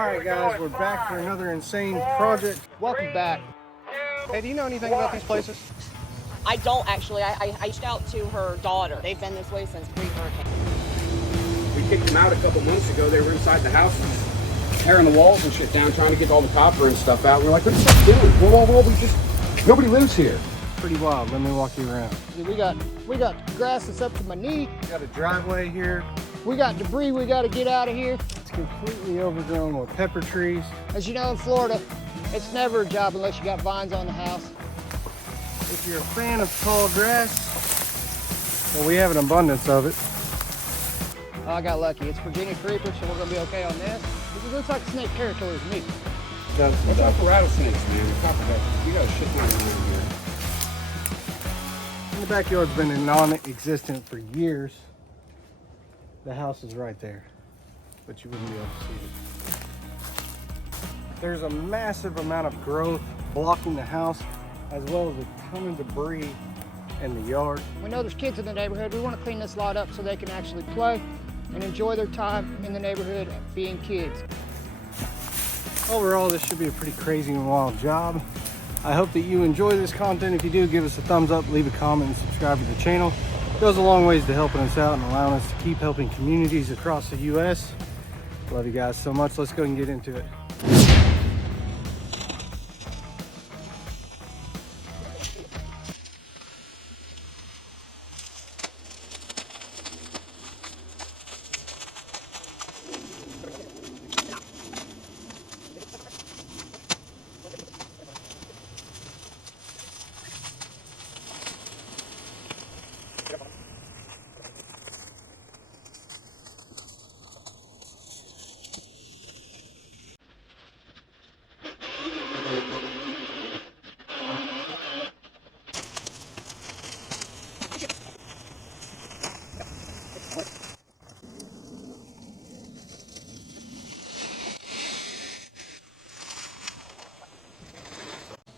Alright guys, we're back for another insane project. Welcome back. Hey, do you know anything about these places? I don't actually. I reached out to her daughter. They've been this way since pre-hurricane. We kicked them out a couple months ago. They were inside the house tearing the walls and shit down, trying to get all the copper and stuff out. We're like, what are you guys doing? Whoa, nobody lives here. Pretty wild. Let me walk you around. We got grass that's up to my knee. We got a driveway here. We got debris we got to get out of here. It's completely overgrown with pepper trees. As you know, in Florida, it's never a job unless you got vines on the house. If you're a fan of tall grass, well, we have an abundance of it. Oh, I got lucky. It's Virginia creeper, so we're gonna be okay on this. It looks like snake territory to me. What's up for rattlesnakes, man? We got a shit ton around here. The backyard's been non-existent for years. The house is right there, but you wouldn't be able to see it. There's a massive amount of growth blocking the house, as well as a ton of debris in the yard. We know there's kids in the neighborhood. We want to clean this lot up so they can actually play and enjoy their time in the neighborhood being kids. Overall, this should be a pretty crazy and wild job. I hope that you enjoy this content. If you do, give us a thumbs up, leave a comment, and subscribe to the channel. It goes a long ways to helping us out and allowing us to keep helping communities across the U.S. Love you guys so much. Let's go and get into it.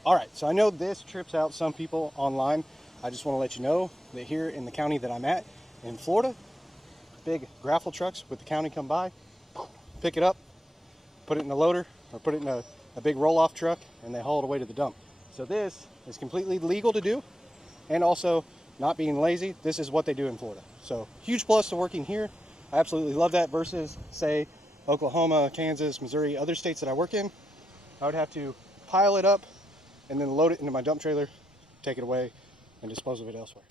All right, so I know this trips out some people online. I just want to let you know that here in the county that I'm at, in Florida, big gravel trucks with the county come by, pick it up, put it in a loader, or put it in a big roll-off truck, and they haul it away to the dump. So this is completely legal to do, and also not being lazy. This is what they do in Florida. So huge plus to working here. I absolutely love that versus, say, Oklahoma, Kansas, Missouri, other states that I work in. I would have to pile it up and then load it into my dump trailer, take it away, and dispose of it elsewhere.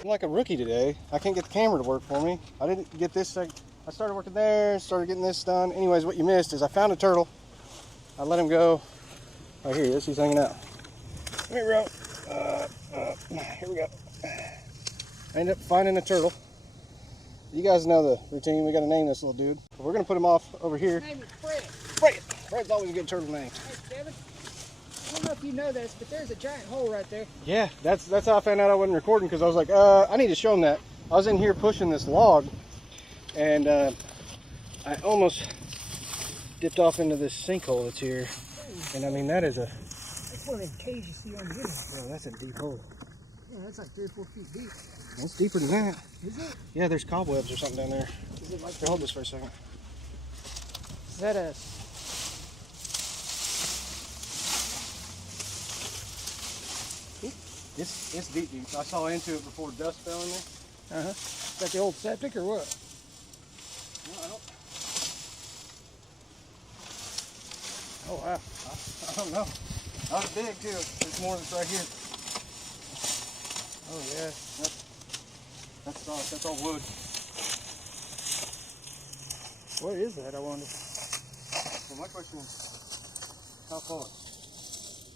I'm like a rookie today. I can't get the camera to work for me. I didn't get this. I started working there, started getting this done. Anyways, what you missed is I found a turtle. I let him go. Oh, here he is. He's hanging out. Come here, bro. Here we go. I ended up finding a turtle. You guys know the routine. We got to name this little dude. We're going to put him off over here. His name is Fred. Fred. Fred's always a good turtle name. Hey, Kevin, I don't know if you know this, but there's a giant hole right there. Yeah, that's how I found out I wasn't recording, because I was like, I need to show them that. I was in here pushing this log, and I almost dipped off into this sinkhole that's here. And I mean, that is a... That's one of them caves you see on the video. Bro, that's a deep hole. Yeah, that's like 3 or 4 feet deep. It's deeper than that. Is it? Yeah, there's cobwebs or something down there. Is it like Here, hold this for a second. Is that a... It's deep. I saw into it before dust fell in there. Uh-huh. Is that the old septic or what? No, I don't... Oh, wow. I don't know. That was big too. There's more that's right here. Oh, yeah. That's soft. That's all wood. What is that, I wonder? Well, my question is, how far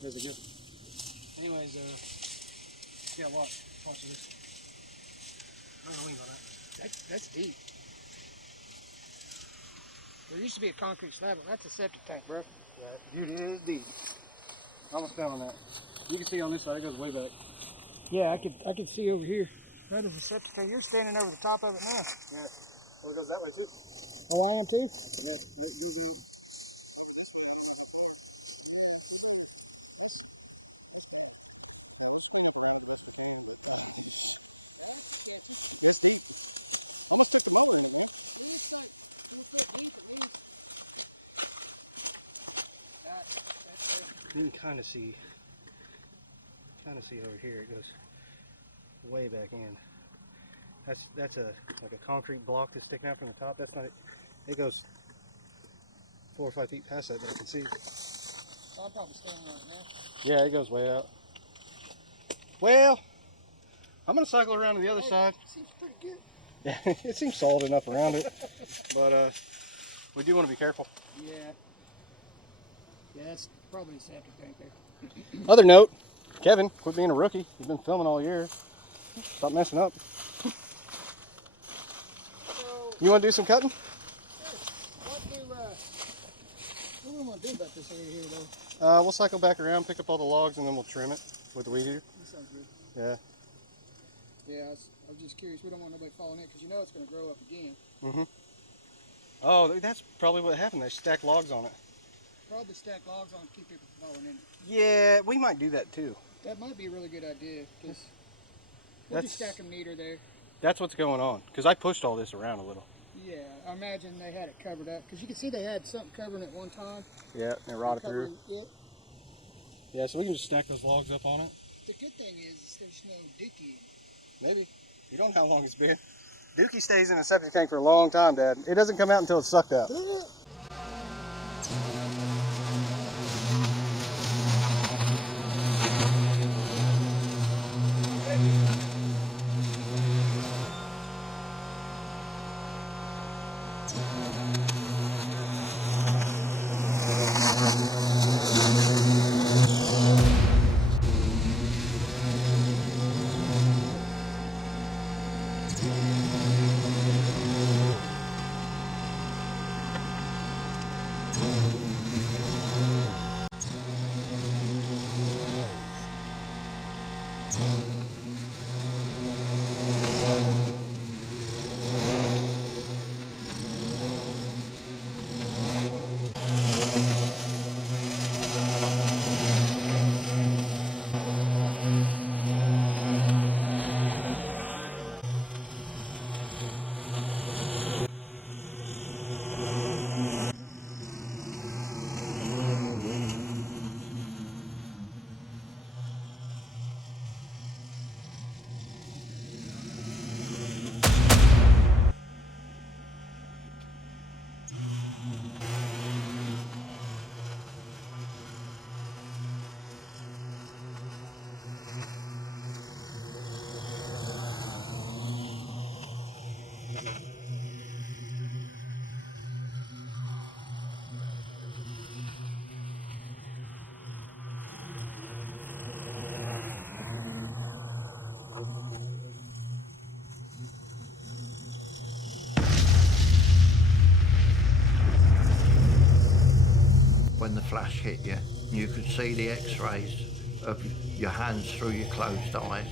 does it go? Anyways, yeah, watch this. I'm gonna lean on that. That's deep. There used to be a concrete slab, but that's a septic tank, bro. Yeah, dude, it is deep. I almost fell on that. You can see on this side, it goes way back. Yeah, I could see over here. That is a septic tank. You're standing over the top of it now. Yeah. Well, it goes that way too. Oh, I am too? You can kind of see over here. It goes way back in. That's like a concrete block that's sticking out from the top. That's not it. It goes 4 or 5 feet past that I can see. I'm probably standing on it now. Yeah, it goes way out. Well, I'm gonna cycle around to the other side. Seems pretty good. Yeah, it seems solid enough around it, but we do want to be careful. Yeah. Yeah, that's probably a septic tank there. Other note, Kevin, quit being a rookie. You've been filming all year. Stop messing up. So, You want to do some cutting? what do we want to do about this area here, though? We'll cycle back around, pick up all the logs, and then we'll trim it with the weed eater. That sounds good. Yeah. Yeah, I was just curious. We don't want nobody falling in because you know it's going to grow up again. Mm-hmm. Oh, that's probably what happened. They stacked logs on it. Probably stack logs on to keep people from falling in it. Yeah, we might do that too. That might be a really good idea because we'll just stack them neater there. That's what's going on. Because I pushed all this around a little. Yeah, I imagine they had it covered up because you can see they had something covering it one time. Yeah, it rotted through. It. Yeah, so we can just stack those logs up on it. The good thing is there's no dookie. Maybe. You don't know how long it's been. Dookie stays in a septic tank for a long time, Dad. It doesn't come out until it's sucked out. when the flash hit you. You could see the x-rays of your hands through your closed eyes.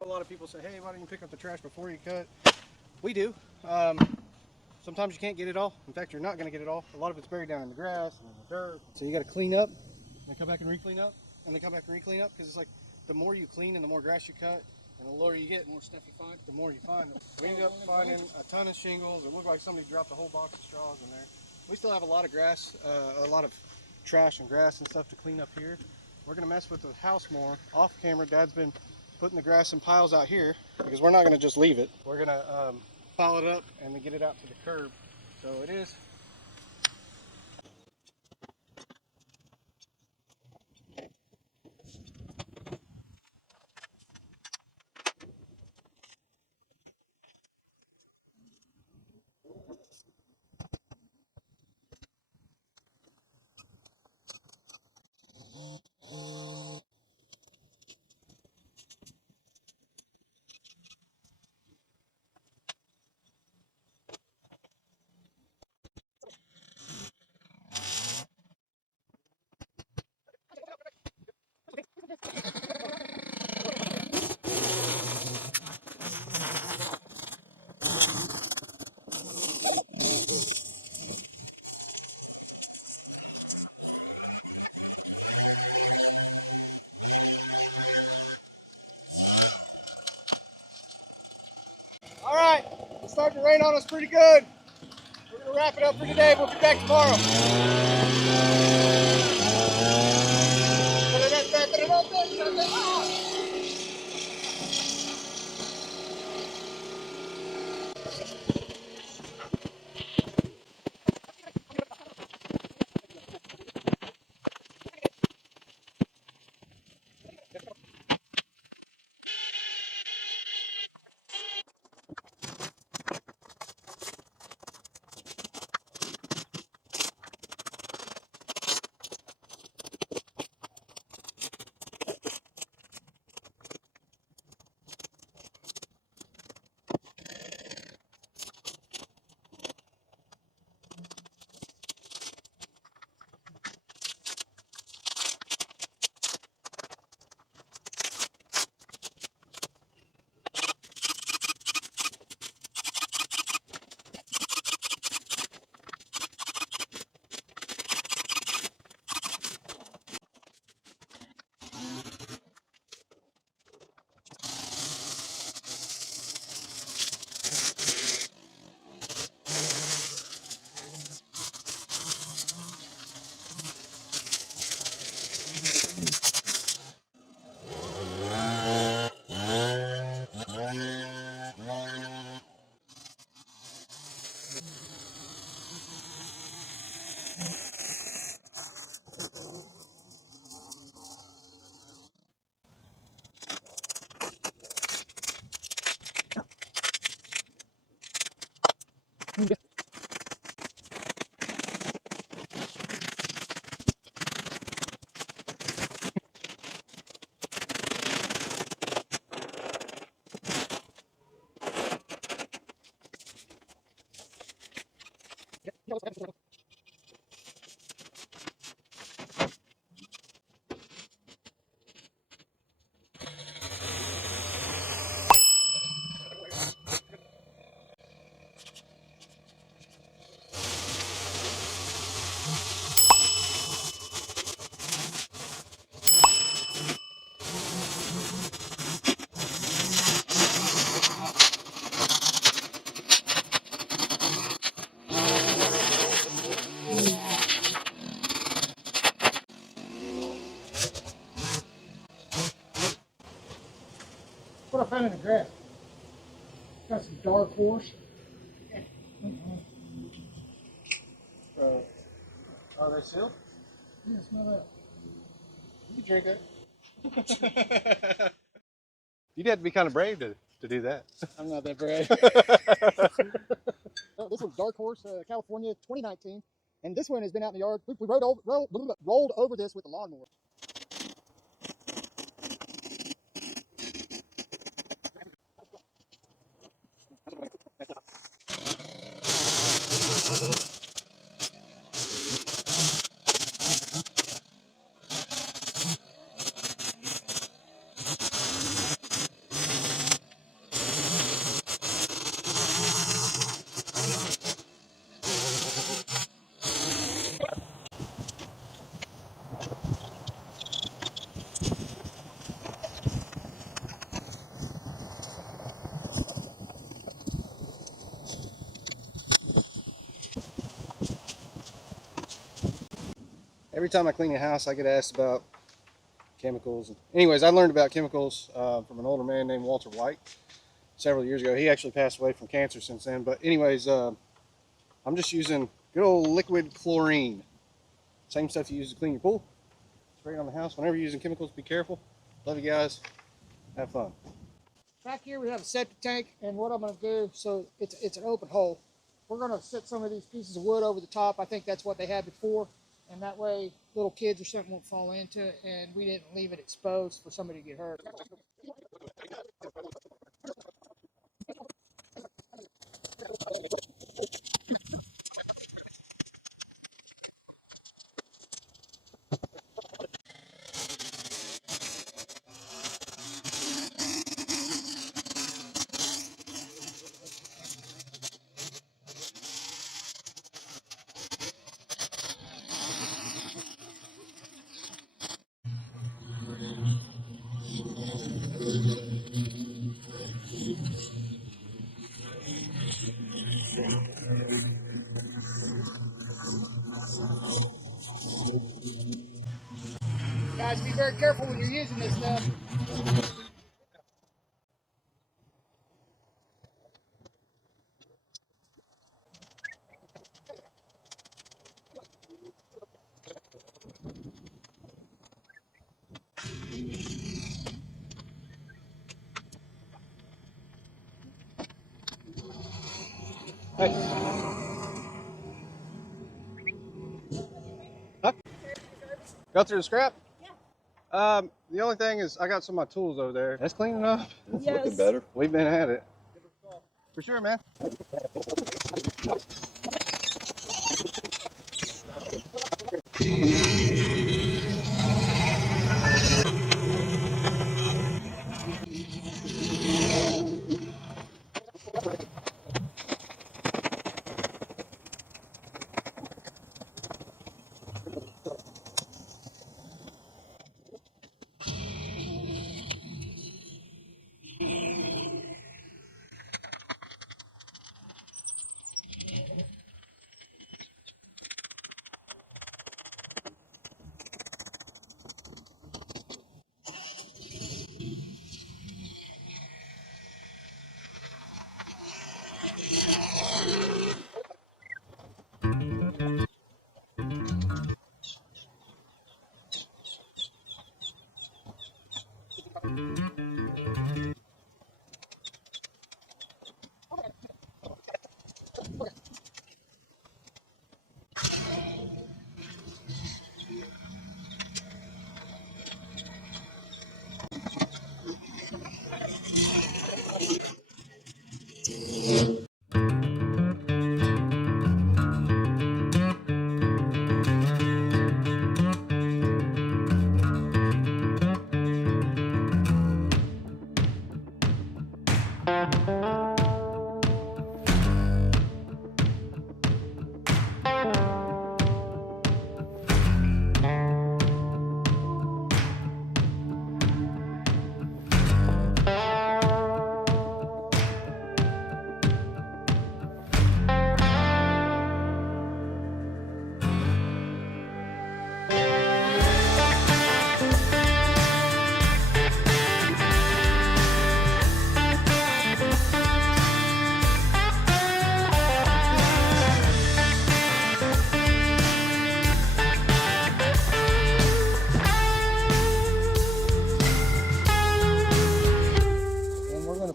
A lot of people say, hey, why don't you pick up the trash before you cut? We do. Sometimes you can't get it all. In fact, you're not going to get it all. A lot of it's buried down in the grass and in the dirt. So you got to clean up, and come back and re-clean up, and then come back and re-clean up, because it's like the more you clean and the more grass you cut, and the lower you get, the more stuff you find, the more you find. We ended up finding a ton of shingles. It looked like somebody dropped a whole box of straws in there. We still have a lot of grass, a lot of trash and grass and stuff to clean up here. We're going to mess with the house more off camera. Dad's been putting the grass in piles out here because we're not going to just leave it. We're going to pile it up and then get it out to the curb. So it is. All right, it's starting to rain on us pretty good. We're gonna wrap it up for today. We'll be back tomorrow. What I found in the grass. Got some dark horse. Are they sealed? Yeah, smell that. You can drink it. You'd have to be kind of brave to do that. I'm not that brave. Oh, this one's Dark Horse, California, 2019. And this one has been out in the yard. We rolled over this with the lawnmower. Every time I clean a house, I get asked about chemicals. Anyways, I learned about chemicals from an older man named Walter White. several years ago. He actually passed away from cancer since then. But anyways, I'm just using good old liquid chlorine. Same stuff you use to clean your pool. Spray it on the house. Whenever you're using chemicals, be careful. Love you guys. Have fun. Back here we have a septic tank, and what I'm going to do, so it's an open hole. We're going to set some of these pieces of wood over the top. I think that's what they had before, and that way little kids or something won't fall into it, and we didn't leave it exposed for somebody to get hurt. Guys, be very careful when you're using this stuff. Hey. Huh? Go through the scrap? Yeah. The only thing is I got some of my tools over there. That's clean enough. It's looking better. We've been at it. For sure, man.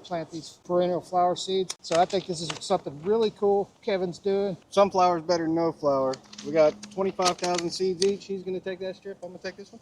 Plant these perennial flower seeds. So I think this is something really cool Kevin's doing. Sunflower's better than no flower. We got 25,000 seeds each. He's going to take that strip. I'm going to take this one.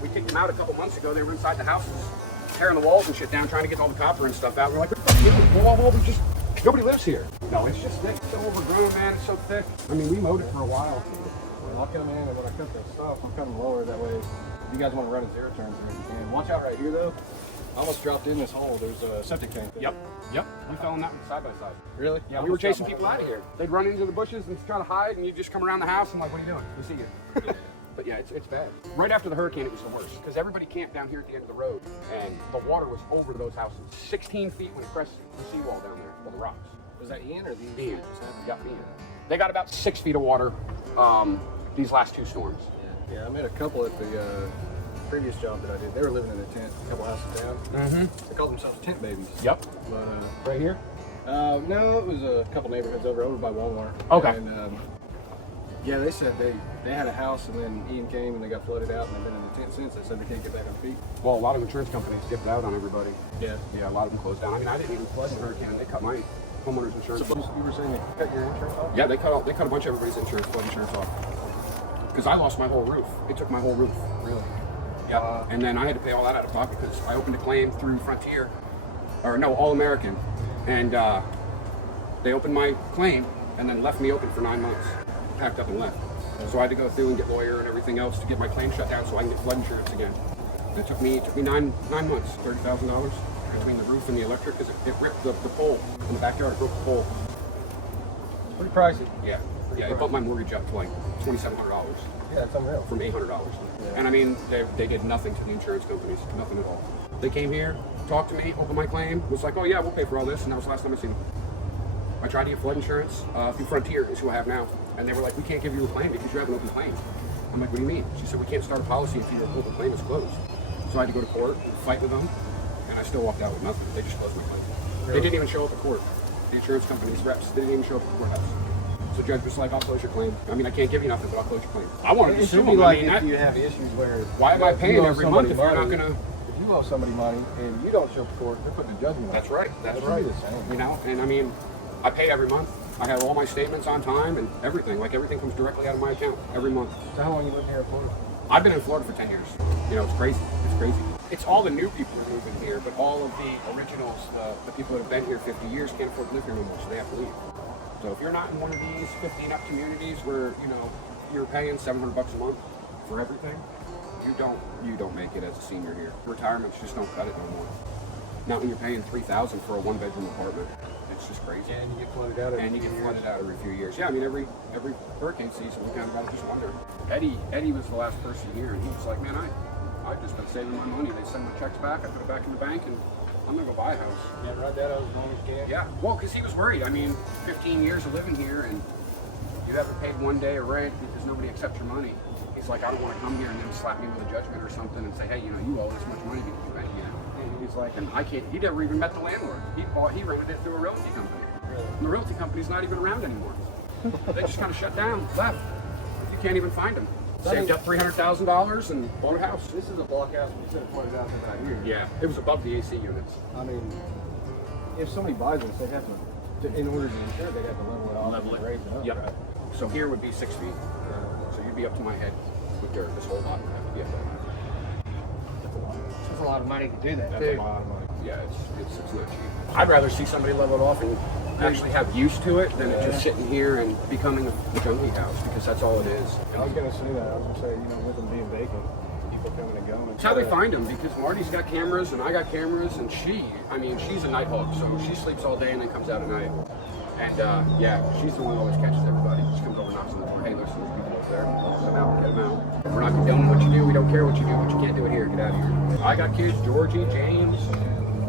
We kicked them out a couple months ago. They were inside the houses, tearing the walls and shit down, trying to get all the copper and stuff out. We're like, what the fuck are you doing? Whoa, we just, nobody lives here. No, it's just thick. It's so overgrown, man. It's so thick. I mean, we mowed it for a while. Well, I'll come in, and when I cut the stuff, I'm coming lower. That way, if you guys want to run a zero turns, you can. Watch out right here, though. I almost dropped in this hole. There's a septic tank. Yep. We fell in that one side by side. Really? Yeah, we were chasing people out of here. They'd run into the bushes and try to hide, and you just come around the house and like, what are you doing? We see you. But yeah, it's bad. Right after the hurricane, it was the worst because everybody camped down here at the end of the road, and the water was over those houses, 16 feet when it crest the seawall down there, well, the rocks. Was that Ian or the Ian. Yeah, Ian. They got about 6 feet of water these last two storms. Yeah, I met a couple at the previous job that I did. They were living in a tent a couple houses down. Mm-hmm. They called themselves tent babies. Yep. But Right here? no, it was a couple neighborhoods over by Walmart. Okay. And yeah, they said they had a house, and then Ian came and they got flooded out, and they've been in the tent since. They said they can't get back on feet. Well, a lot of insurance companies dipped out on everybody. Yeah. Yeah, a lot of them closed down. I mean, I didn't even flood in the hurricane. They cut my homeowner's insurance. So you were saying they cut your insurance off? Yeah, they cut a bunch of everybody's insurance, flood insurance off. Because I lost my whole roof. It took my whole roof. Really? Yeah. And then I had to pay all that out of pocket because I opened a claim through Frontier, or no, All American, and they opened my claim and then left me open for 9 months, packed up and left. So I had to go through and get lawyer and everything else to get my claim shut down so I can get flood insurance again. And it took me nine months, $30,000 between the roof and the electric because it ripped the pole in the backyard. It broke the pole. Pretty pricey. Yeah, it bumped my mortgage up to like $2,700 Yeah, it's unreal. from $800. Yeah. And I mean, they did nothing to the insurance companies, nothing at all. They came here, talked to me, opened my claim, was like, oh yeah, we'll pay for all this, and that was the last time I seen them. I tried to get flood insurance through Frontier, is who I have now, and they were like, we can't give you a claim because you have an open claim. I'm like, what do you mean? She said, we can't start a policy if your open claim is closed. So I had to go to court and fight with them, and I still walked out with nothing. They just closed my claim. Really? They didn't even show up at court. The insurance company's reps, they didn't even show up at the courthouse. the judge was like, I'll close your claim. I mean, I can't give you nothing, but I'll close your claim. I wanted to It sue should be him. like I mean, if you have issues where. why am I If you paying owe every month somebody if you're not money, gonna? If you owe somebody money and you don't show up to court, they're putting a judgment on That's you. right. That's That right. should be the same. You know, and I mean, I pay every month. I have all my statements on time and everything. Like everything comes directly out of my account every month. So how long you lived here in Florida? I've been in Florida for 10 years. You know, it's crazy. It's crazy. It's all the new people who are moving here, but all of the originals, the people that have been here 50 years, can't afford to live here anymore, so they have to leave. So if you're not in one of these 50 and up communities where, you know, you're paying $700 a month for everything, you don't make it as a senior here. Retirements just don't cut it no more. Not when you're paying $3,000 for a one-bedroom apartment. It's just crazy. And you get flooded out And you get flooded out every few years. Yeah, I mean, every hurricane season, we kind of got to just wonder. Eddie was the last person here, and he was like, man, I've just been saving my money. They send my checks back, I put it back in the bank, and I'm going to go buy a house. Yeah, right that as long as you can. Yeah, well, because he was worried. I mean, 15 years of living here, and you haven't paid one day of rent because nobody accepts your money. He's like, I don't want to come here and then slap me with a judgment or something and say, hey, you know, you owe this much money because you rent, you know. And he's like, and I can't, he never even met the landlord. He rented it through a realty company. And the realty company's not even around anymore. They just kind of shut down, left. You can't even find them. Saved up $300,000 and bought a house. This is a block house, but you said it pointed out out here. Yeah, it was above the AC units. I mean, if somebody buys this, they have to in order to insure, they have to level it off Level and it. raise it up, Yep. right? So here would be 6 feet. So you'd be up to my head with dirt. This whole lot would have to be up there. That's a lot of money to do that, That's too. a lot of money. Yeah, it's not cheap. I'd rather see somebody level it off and actually have use to it than it just sitting here and becoming a junkie house, because that's all it is. I was gonna say that. I was gonna say, you know, with them being vacant, people coming and going. That's how they find them, because Marty's got cameras and I got cameras, and she's a night hawk, so she sleeps all day and then comes out at night. And yeah, she's the one who always catches everybody. She comes over, knocks on the door. Hey, listen, there's people up there. Come out, get them out. We're not condoning what you do. We don't care what you do, but you can't do it here. Get out of here. I got kids. Georgie, James,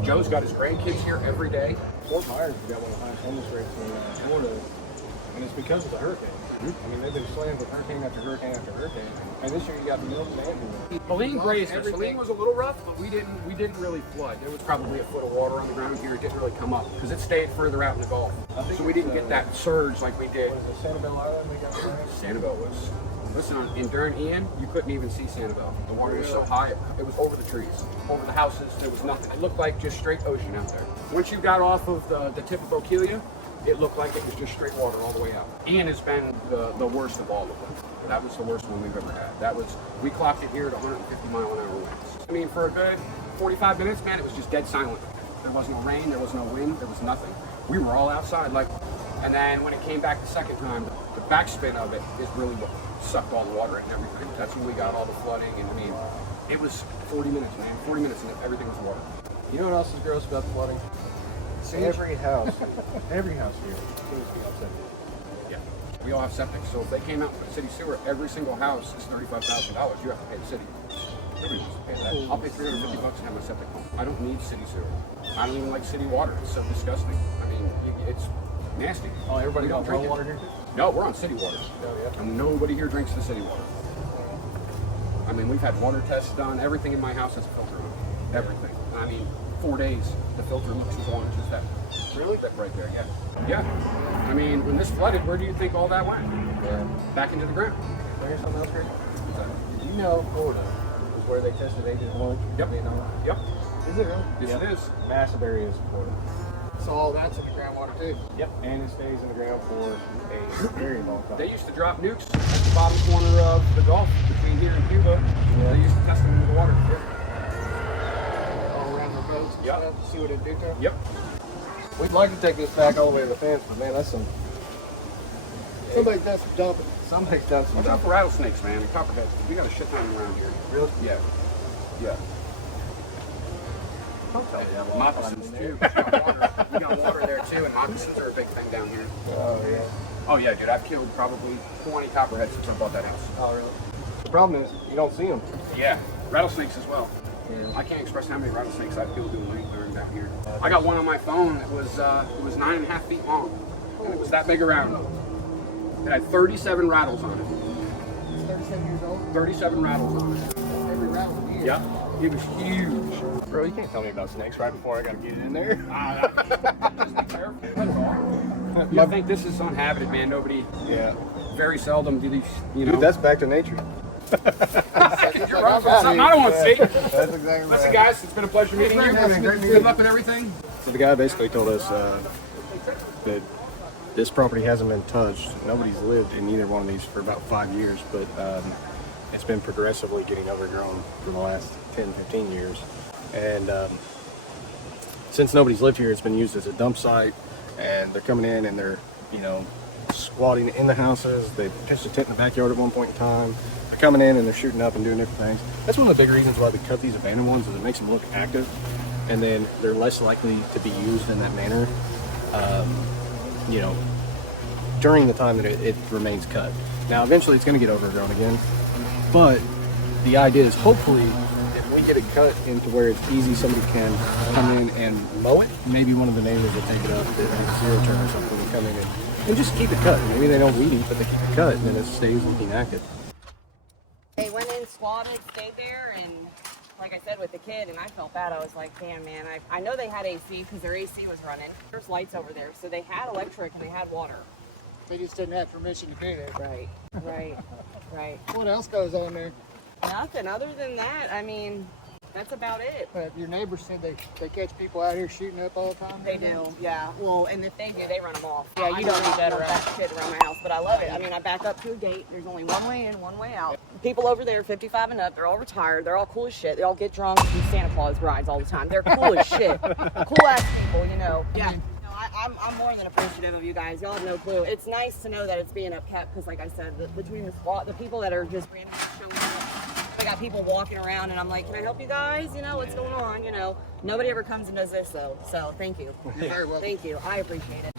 Joe's got his grandkids here every day. Fort Myers has got one of the highest homeless rates in Florida, and it's because of the hurricane. I mean, they've been slammed with hurricane after hurricane after hurricane. And this year you got Milton and Helene grazed us. Helene was a little rough, but we didn't really flood. There was probably a foot of water on the ground here. It didn't really come up because it stayed further out in the Gulf. So we didn't get that surge like we did. what is it, Sanibel Island they got there? Sanibel was. Listen, during Ian, you couldn't even see Sanibel. The water was so high, it was over the trees, over the houses. There was nothing. It looked like just straight ocean out there. Once you got off of the tip of Okeelia, it looked like it was just straight water all the way out. Ian has been the worst of all of them. That was the worst one we've ever had. We clocked it here at 150-mile-an-hour winds. I mean, for a good 45 minutes, man, it was just dead silent. There was no rain, there was no wind, there was nothing. We were all outside, and then when it came back the second time, the backspin of it is really what sucked all the water in and everything. That's when we got all the flooding, and I mean, it was 40 minutes, man. 40 minutes and everything was water. You know what else is gross about the flooding? Every house here seems to be upset. Yeah. We all have septic, so if they came out with a city sewer, every single house is $35,000. You have to pay the city. Nobody wants to pay that. I'll pay $350 to have my septic home. I don't need city sewer. I don't even like city water. It's so disgusting. I mean, it's nasty. Oh, everybody We don't got drink well it. water here too? No, we're on city water. Oh, yeah. And nobody here drinks the city water. I mean, we've had water tests done. Everything in my house has a filter on it. Everything. I mean, 4 days, the filter looks as orange as that. Really? That right there, yeah. Yeah. I mean, when this flooded, where do you think all that went? Yeah. Back into the ground. Here's something else, Chris. Did you know Florida is where they tested Agent Orange? Yep. You know? Yep. Is it really? Yes, Yep. it is. Massive areas of Florida. So all that's in the groundwater, too. Yep. And it stays in the ground for a very long time. They used to drop nukes at the bottom corner of the Gulf between here and Cuba. Yeah. They used to test them in the water. All around their boats and Yep. stuff. See what it do to them. Yep. We'd like to take this back all the way to the fence, but man, that's some. Somebody does some dumping. Somebody's done some Watch out for rattlesnakes, man, and copperheads. We got a shit ton around here. Really? Yeah. Yeah. Don't tell me that. Moccasins too. We got water there too, and moccasins are a big thing down here. Oh yeah. Oh yeah, dude, I've killed probably 20 copperheads since I bought that house. Oh really? The problem is you don't see them. Yeah, rattlesnakes as well. Yeah. I can't express how many rattlesnakes I've killed doing lake clearing down here. I got one on my phone that was 9.5 feet long, and it was that big around. It had 37 rattles on it. He's 37 years old. 37 rattles on it. Every rattle a year. Yep, it was huge. Bro, you can't tell me about snakes right before I gotta get it in there. Just be careful. That's all. You think this is uninhabited, man? Nobody, Yeah. very seldom do these, you know. Dude, that's back to nature. You're right. Something I don't want to see. That's exactly Listen, right. guys, it's been a pleasure meeting you. Nice meeting you. Good luck with everything. So the guy basically told us that this property hasn't been touched. Nobody's lived in either one of these for about 5 years, but it's been progressively getting overgrown for the last 10, 15 years. And since nobody's lived here, it's been used as a dump site, and they're coming in and they're, you know, squatting in the houses. They pitched a tent in the backyard at one point in time. They're coming in and they're shooting up and doing different things. That's one of the big reasons why we cut these abandoned ones, is it makes them look active, and then they're less likely to be used in that manner, you know, during the time that it remains cut. Now, eventually it's going to get overgrown again, but the idea is hopefully if we get it cut into where it's easy, somebody can come in and mow it. Maybe one of the neighbors will take it up, maybe a zero turn or something, will come in and just keep it cut. Maybe they don't weed eat, but they keep it cut, and then it stays looking active. They went in, squatted, stayed there, and like I said with the kid, and I felt bad. I was like, damn, man, I know they had AC because their AC was running. There's lights over there, so they had electric and they had water. They just didn't have permission to be there. Right. What else goes on there? Nothing other than that. I mean, that's about it. But your neighbors said they catch people out here shooting up all the time. They do, yeah. Well, and if they do, they run them off. Yeah, you don't need that around. That shit around my house, but I love it. I mean, I back up to a gate. There's only one way in, one way out. People over there, 55 and up, they're all retired. They're all cool as shit. They all get drunk and Santa Claus rides all the time. They're cool as shit. Cool ass people, you know. Yeah. No, I'm more than appreciative of you guys. Y'all have no clue. It's nice to know that it's being upkept because, like I said, between the squad, the people that are just randomly showing up, I got people walking around, and I'm like, can I help you guys? You know, what's going on? You know, nobody ever comes and does this, though. So thank you. You're very welcome. Thank you. I appreciate it.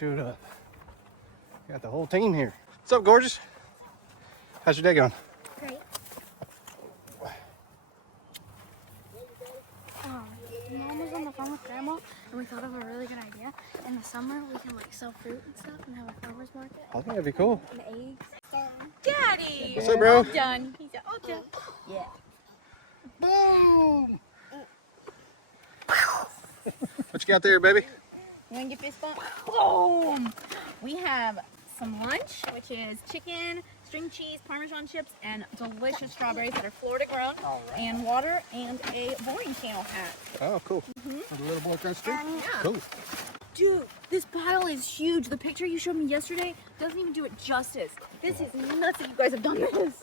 showed up. Got the whole team here. What's up, gorgeous? How's your day going? Great. Mom was on the phone with Grandma, and we thought of a really good idea. In the summer, we can like sell fruit and stuff and have a farmer's market. I think that'd be cool. And eggs. Daddy! What's up, bro? All done. He said, all done. Yeah. Boom! What you got there, baby? You want to get fist bump? Boom! We have some lunch, which is chicken, string cheese, Parmesan chips, and delicious strawberries that are Florida grown, and water, and a boarding channel hat. Oh, cool. For the little boy crunch too? Yeah. Cool. Dude, this bottle is huge. The picture you showed me yesterday doesn't even do it justice. This is nuts that you guys have done this.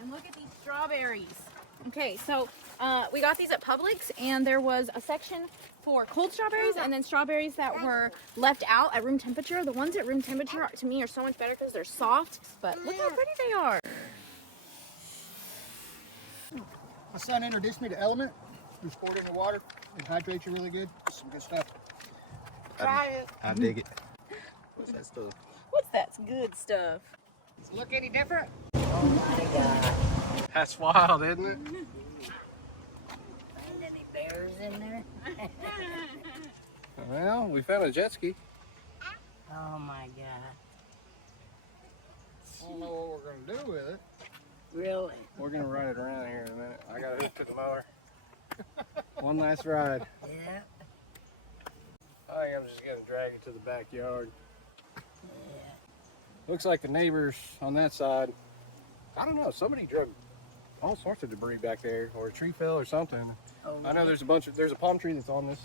And look at these strawberries. Okay, so we got these at Publix, and there was a section for cold strawberries and then strawberries that were left out at room temperature. The ones at room temperature to me are so much better because they're soft, but look how pretty they are. My son introduced me to Element. You pour it in the water. It hydrates you really good. Some good stuff. Try it. I dig it. What's that stuff? What's that good stuff? Does it look any different? That's wild, isn't it? Find any bears in there? Well, we found a jet ski. Oh my god. I don't know what we're going to do with it. Really? We're gonna ride it around here in a minute. I gotta hook to the mower. One last ride. Yeah. I think I'm just gonna drag it to the backyard. Looks like the neighbors on that side, I don't know, somebody drove all sorts of debris back there, or a tree fell or something. Oh, I know there's a palm tree that's on this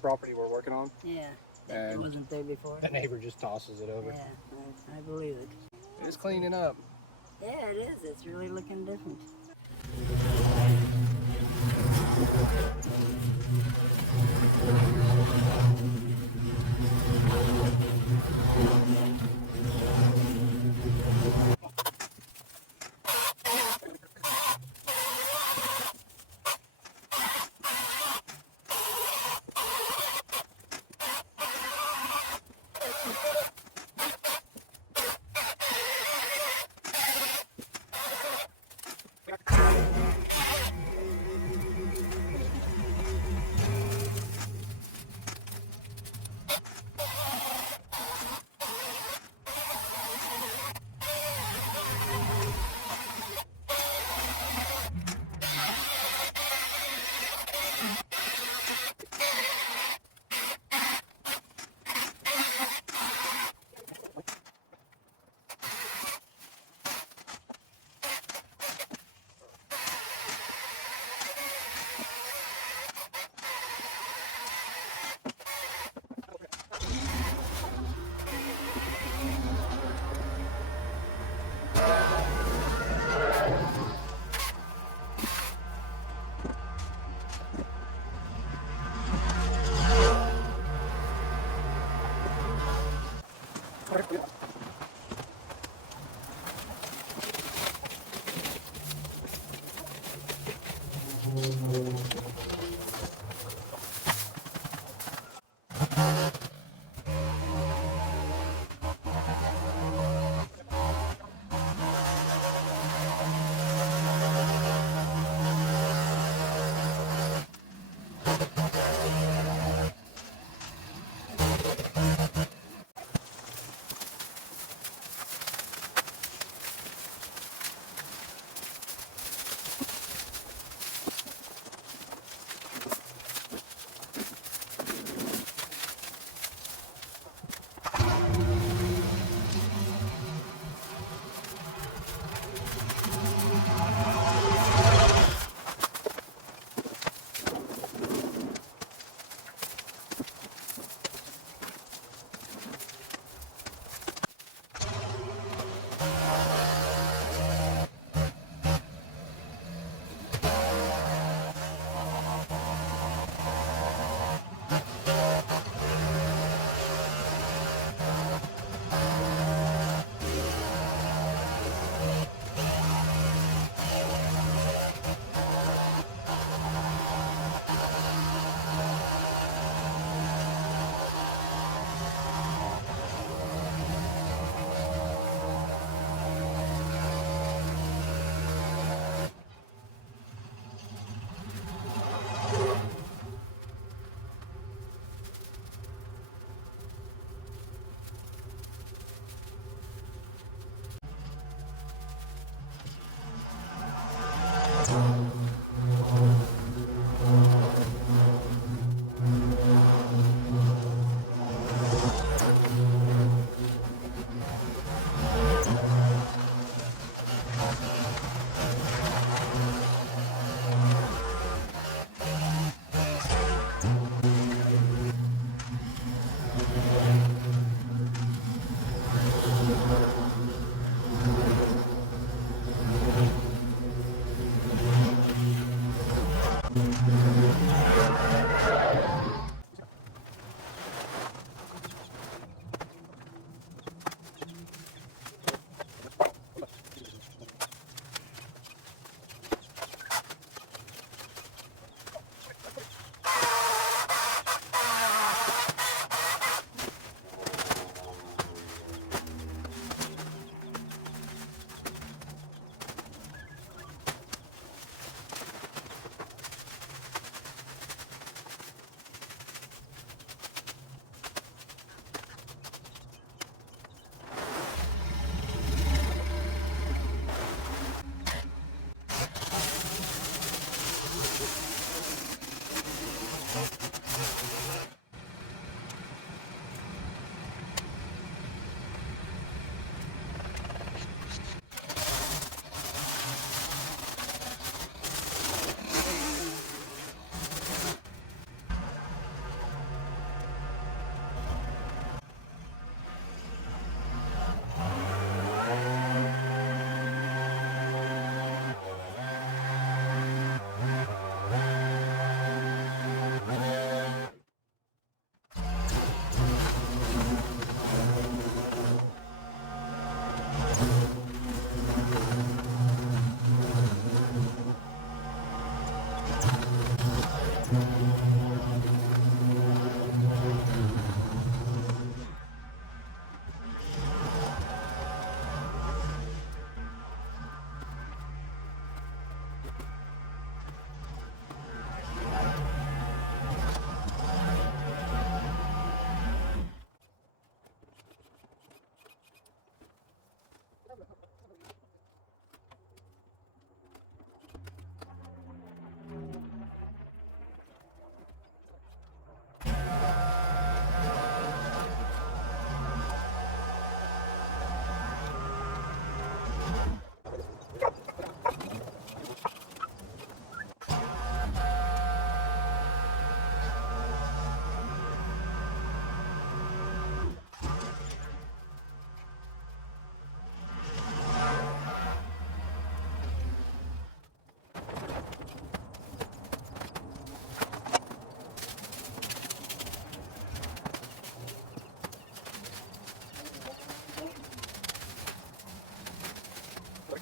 property we're working on. Yeah. And wasn't there before. that neighbor just tosses it over. Yeah, I believe it. It's cleaning up. Yeah, it is. It's really looking different.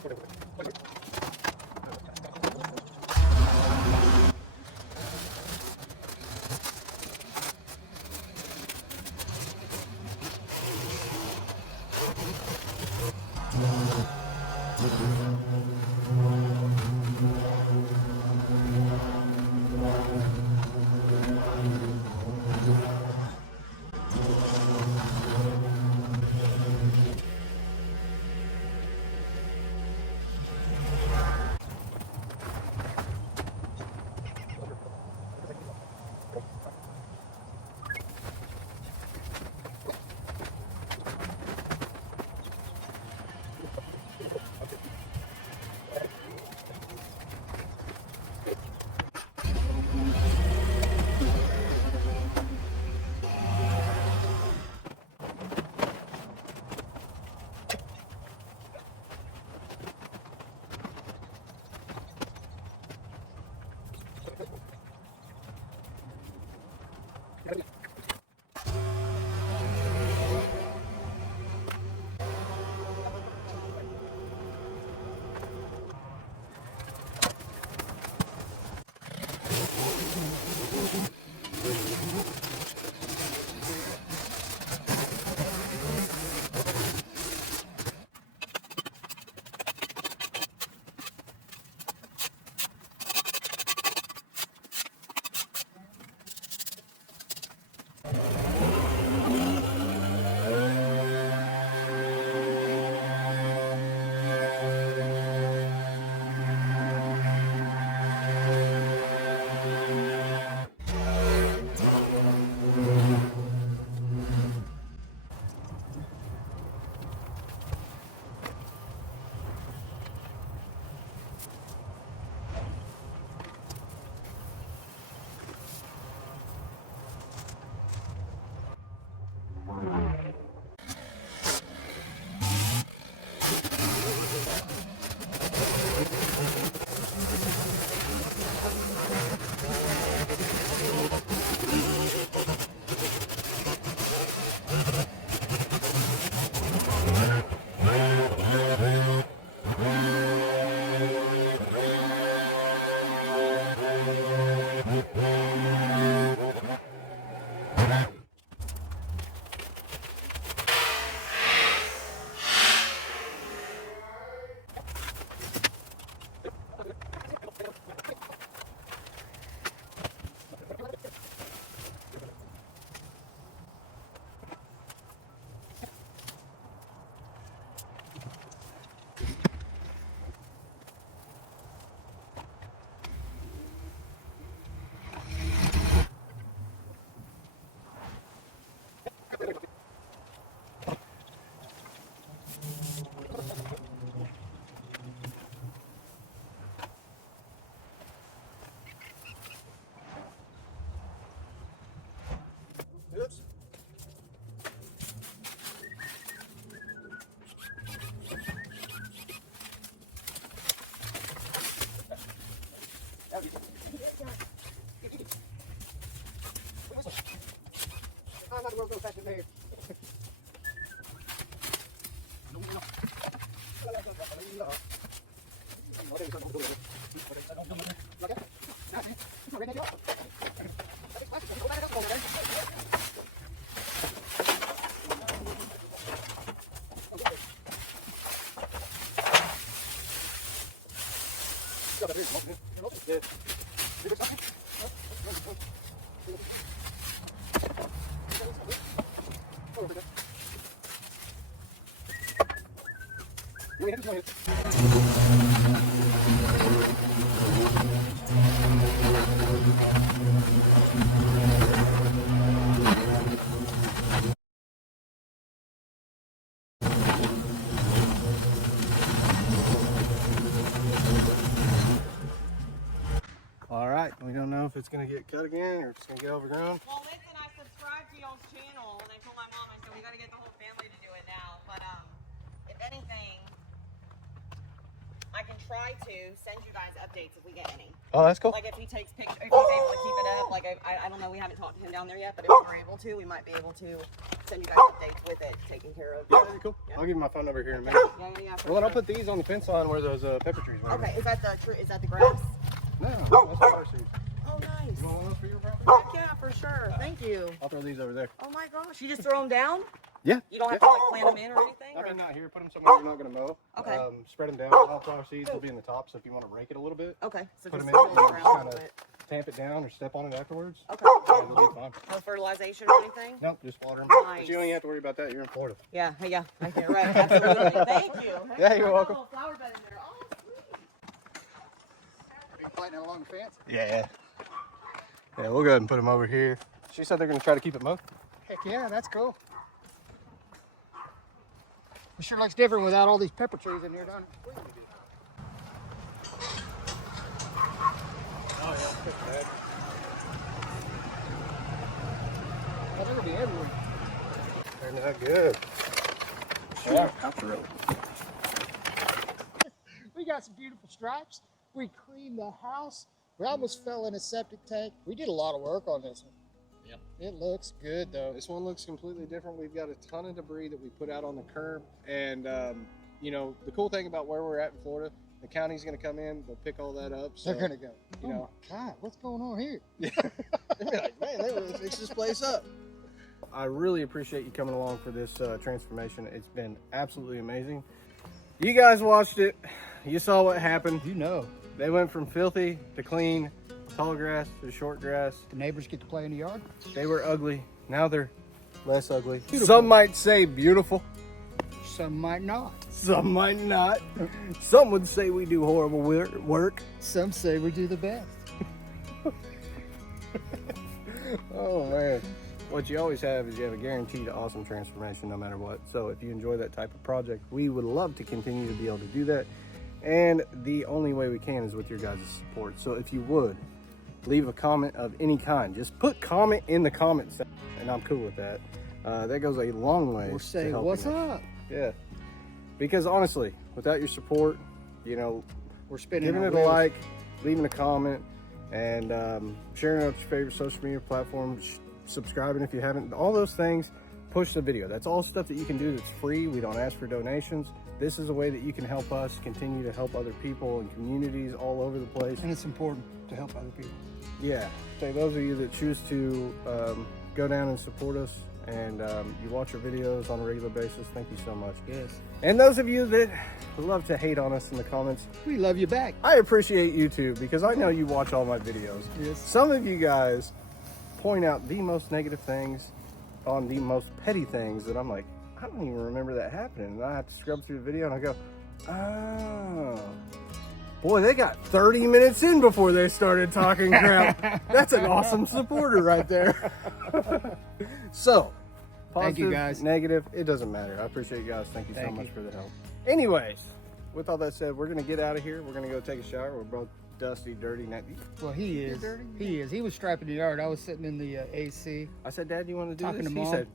Oops. I'm not the world's most fastest man. All right, we don't know if it's gonna get cut again or if it's gonna get overgrown. Well, listen, I subscribed to y'all's channel, and I told my mom, I said, we gotta get the whole family to do it now. But, if anything, I can try to send you guys updates if we get any. Oh, that's cool. Like if he takes pictures, if he's able to keep it up. Like I don't know, we haven't talked to him down there yet, but if we're able to, we might be able to send you guys updates with it taken care of. Cool. Yeah. I'll give you my phone number here in a minute. Yeah, for Well, then I'll sure. put these on the fence line where those pepper trees were. Okay, is that the grass? No, that's flower seeds. Oh, nice. You want those for your property? Heck yeah, for sure. Thank you. I'll throw these over there. Oh my gosh, you just throw them down? Yeah. You don't have to like plant them in or anything? I Or? mean, not here. Put them somewhere you're not going to mow. Okay. Spread them down. All flower seeds will be in the top, so if you want to rake it a little bit, Okay, so put just them in throw and them just around a kind little of bit. tamp it down or step on it afterwards. Okay. Yeah, it'll be fine. No fertilization or anything? Nope, just water them. Nice. But you don't even have to worry about that. You're in Florida. Yeah, yeah. Okay, right. Absolutely. Thank you. Yeah, you're welcome. Oh, flower bed in there. Oh, Are you planting it along the fence? Yeah. Yeah, we'll go ahead and put them over here. She said they're going to try to keep it mowed. Heck yeah, that's cool. It sure looks different without all these pepper trees in here, doesn't it? Oh, they're gonna be everywhere. They're not good. Yeah, absolutely. We got some beautiful stripes. We cleaned the house. We almost fell in a septic tank. We did a lot of work on this one. Yeah. It looks good though. This one looks completely different. We've got a ton of debris that we put out on the curb. And, you know, the cool thing about where we're at in Florida, the county's going to come in, they'll pick all that up. So, They're gonna go, you oh know. my God, what's going on here? They'll be like, man, they would have fixed this place up. I really appreciate you coming along for this transformation. It's been absolutely amazing. You guys watched it. You saw what happened. You know, They went from filthy to clean, tall grass to short grass. the neighbors get to play in the yard. They were ugly. Now they're less ugly. Some might say beautiful. Some might not. Some might not. Some would say we do horrible work. Some say we do the best. Oh man. What you always have is you have a guaranteed awesome transformation no matter what. So if you enjoy that type of project, we would love to continue to be able to do that. And the only way we can is with your guys' support. So if you would, leave a comment of any kind. Just put comment in the comment section, and I'm cool with that. That goes a long way. Or to say, helping what's us. up? Yeah. Because honestly, without your support, you know, We're spinning giving our it a wheels. like, leaving a comment, and sharing it on your favorite social media platforms, subscribing if you haven't, all those things, push the video. That's all stuff that you can do that's free. We don't ask for donations. This is a way that you can help us continue to help other people and communities all over the place. And it's important to help other people. Yeah, so those of you that choose to go down and support us and you watch our videos on a regular basis, thank you so much. Yes. And those of you that love to hate on us in the comments, We love you back. I appreciate you too, because I know you watch all my videos. Yes. Some of you guys point out the most negative things on the most petty things that I'm like, I don't even remember that happening. And I have to scrub through the video and I go, oh, boy, they got 30 minutes in before they started talking crap. That's an awesome supporter right there. So, Thank you, positive, guys. negative, it doesn't matter. I appreciate you guys. Thank you so Thank much you. for the help. Anyways, with all that said, we're going to get out of here. We're going to go take a shower. We're both dusty, dirty. Well, he is. dirty? He is. He was striping the yard. I was sitting in the AC I said, Dad, you want to do Talking this? to He Mom. said,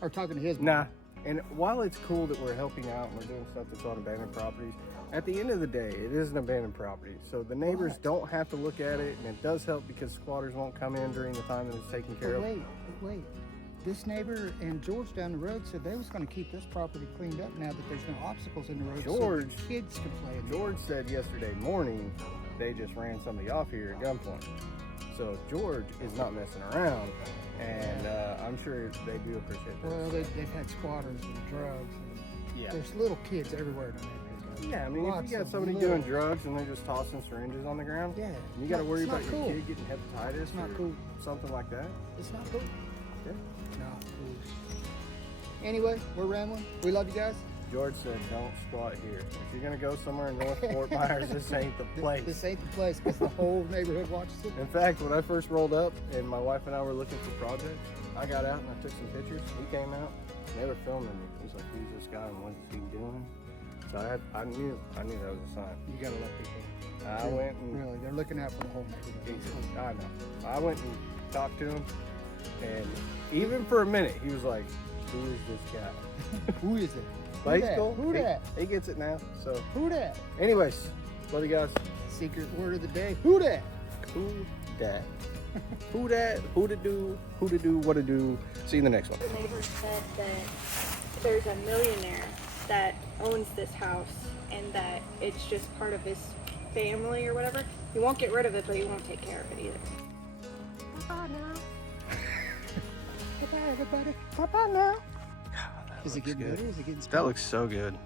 or talking to his mom. nah. And while it's cool that we're helping out and we're doing stuff that's on abandoned properties, at the end of the day, it is an abandoned property. So the neighbors don't have to look at it, and it does help because squatters won't come in during the time that it's taken care But of. wait. This neighbor and George down the road said they was going to keep this property cleaned up now that there's no obstacles in the road. George- so the kids can play in it. George said yesterday morning they just ran somebody off here at gunpoint. So George is not messing around, and I'm sure they do appreciate that. Well, they've had squatters and drugs. And Yeah. There's little kids everywhere in the neighborhood. Yeah, I mean, if Lots you got of somebody little- doing drugs and they're just tossing syringes on the ground, Yeah. you got to No, worry it's not about cool. your kid getting hepatitis It's not or cool. something like that. It's not cool. Yeah. Not cool. Anyway, we're rambling. We love you guys. George said, don't squat here. If you're going to go somewhere in North Fort Myers, this ain't the place. This ain't the place because the whole neighborhood watches it. In fact, when I first rolled up and my wife and I were looking for projects, I got out and I took some pictures. He came out and they were filming me. He's like, who's this guy and what's he doing? So I knew that was a sign. You gotta let people. I went and Really, they're looking out for the whole neighborhood. I know. I went and talked to him, and even for a minute, he was like, "Who is this guy?" Who is it? But he's that? cool. Who that? He gets it now. So, Who that? anyways, love you guys. Secret word of the day. Who that? Who dat? Who dat? Who to do? Who to do? What to do? See you in the next one. The neighbor said that there's a millionaire that owns this house and that it's just part of his family or whatever. He won't get rid of it, but he won't take care of it either. Bye now. Goodbye, everybody. Bye bye now. Is it getting good. better? Is it getting That looks so good.